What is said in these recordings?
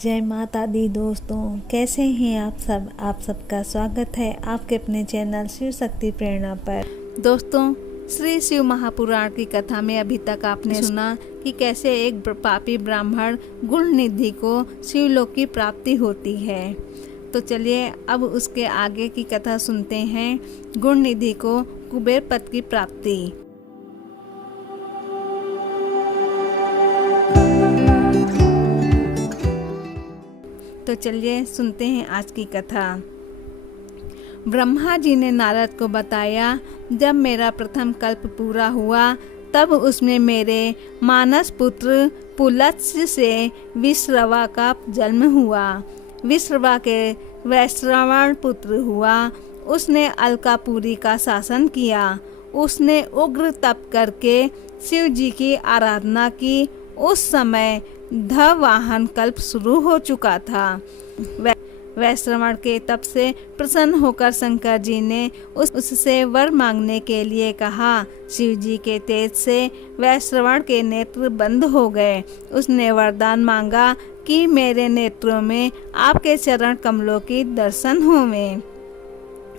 जय माता दी दोस्तों, कैसे हैं आप सब। आप सबका स्वागत है आपके अपने चैनल शिव शक्ति प्रेरणा पर। दोस्तों, श्री शिव महापुराण की कथा में अभी तक आपने सुना कि कैसे एक पापी ब्राह्मण गुण निधि को शिवलोक की प्राप्ति होती है। तो चलिए अब उसके आगे की कथा सुनते हैं। गुण निधि को कुबेर पद की प्राप्ति। तो चलिए सुनते हैं आज की कथा। ब्रह्मा जी ने नारद को बताया, जब मेरा प्रथम कल्प पूरा हुआ तब उसमें मेरे मानस पुत्र पुलत्स्य से विश्रवा का जन्म हुआ। विश्रवा के वैश्रवण पुत्र हुआ। उसने अलकापुरी का शासन किया। उसने उग्र तप करके शिव जी की आराधना की। उस समय धवाहन कल्प शुरू हो चुका था। वैश्रवण के तप से प्रसन्न होकर शंकर जी ने उससे वर मांगने के लिए कहा। शिव जी के तेज से वैश्रवण के नेत्र बंद हो गए। उसने वरदान मांगा कि मेरे नेत्रों में आपके चरण कमलों की दर्शन होवें।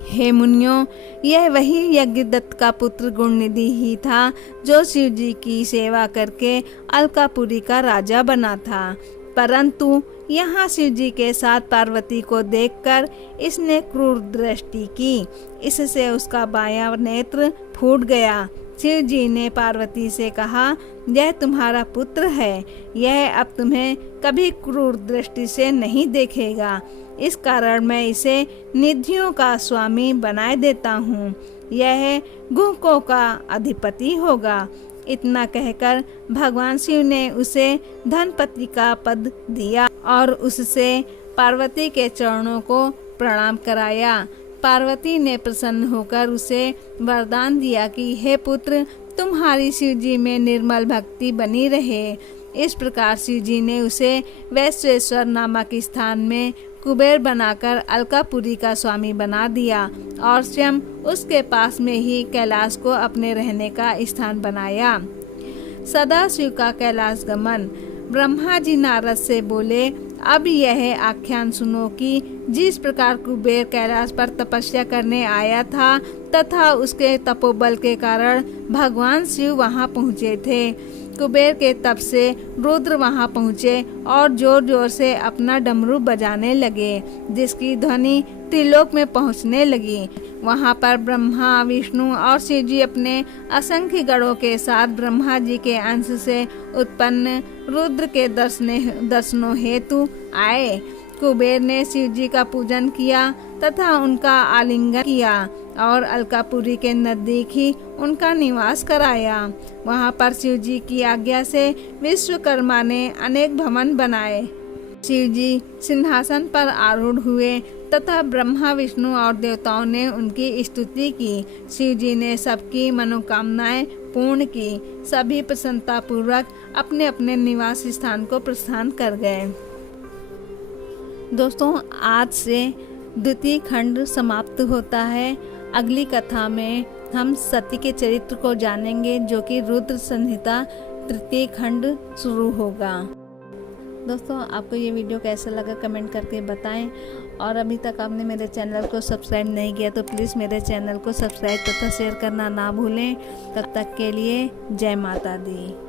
हे मुनियों, यह वही यज्ञदत्त का पुत्र गुणनिधि ही था जो शिव जी की सेवा करके अलकापुरी का राजा बना था। परंतु यहाँ शिव जी के साथ पार्वती को देखकर इसने क्रूर दृष्टि की। इससे उसका बायां नेत्र फूट गया। शिव जी ने पार्वती से कहा, यह तुम्हारा पुत्र है। यह अब तुम्हें कभी क्रूर दृष्टि से नहीं देखेगा। इस कारण मैं इसे निधियों का स्वामी बनाए देता हूँ। यह गुहकों का अधिपति होगा। इतना कहकर भगवान शिव ने उसे धनपति का पद दिया और उससे पार्वती के चरणों को प्रणाम कराया। पार्वती ने प्रसन्न होकर उसे वरदान दिया कि हे पुत्र, तुम्हारी शिव जी में निर्मल भक्ति बनी रहे। इस प्रकार शिव जी ने उसे वैश्वेश्वर नामक स्थान में कुबेर बनाकर अलकापुरी का स्वामी बना दिया और स्वयं उसके पास में ही कैलाश को अपने रहने का स्थान बनाया। सदाशिव का कैलाश गमन। ब्रह्मा जी नारद से बोले, अब यह आख्यान सुनो कि जिस प्रकार कुबेर कैलाश पर तपस्या करने आया था तथा उसके तपोबल के कारण भगवान शिव वहां पहुँचे थे। कुबेर के तप से रुद्र वहां पहुँचे और जोर जोर से अपना डमरू बजाने लगे, जिसकी ध्वनि त्रिलोक में पहुँचने लगी। वहां पर ब्रह्मा, विष्णु और शिव जी अपने असंख्य गणों के साथ ब्रह्मा जी के अंश से उत्पन्न रुद्र के दर्शनों हेतु आए। कुबेर ने शिव जी का पूजन किया तथा उनका आलिंगन किया और अलकापुरी के नजदीक ही उनका निवास कराया। वहां पर शिव जी की आज्ञा से विश्वकर्मा ने अनेक भवन बनाए। शिव जी सिंहासन पर आरूढ़ हुए तथा ब्रह्मा, विष्णु और देवताओं ने उनकी स्तुति की। शिव जी ने सबकी मनोकामनाएं पूर्ण की। सभी प्रसन्नता पूर्वक अपने अपने निवास स्थान को प्रस्थान कर गए। दोस्तों, आज से द्वितीय खंड समाप्त होता है। अगली कथा में हम सती के चरित्र को जानेंगे, जो कि रुद्र संहिता तृतीय खंड शुरू होगा। दोस्तों, आपको ये वीडियो कैसा लगा कमेंट करके बताएं और अभी तक आपने मेरे चैनल को सब्सक्राइब नहीं किया तो प्लीज़ मेरे चैनल को सब्सक्राइब तथा शेयर करना ना भूलें। तब तक के लिए जय माता दी।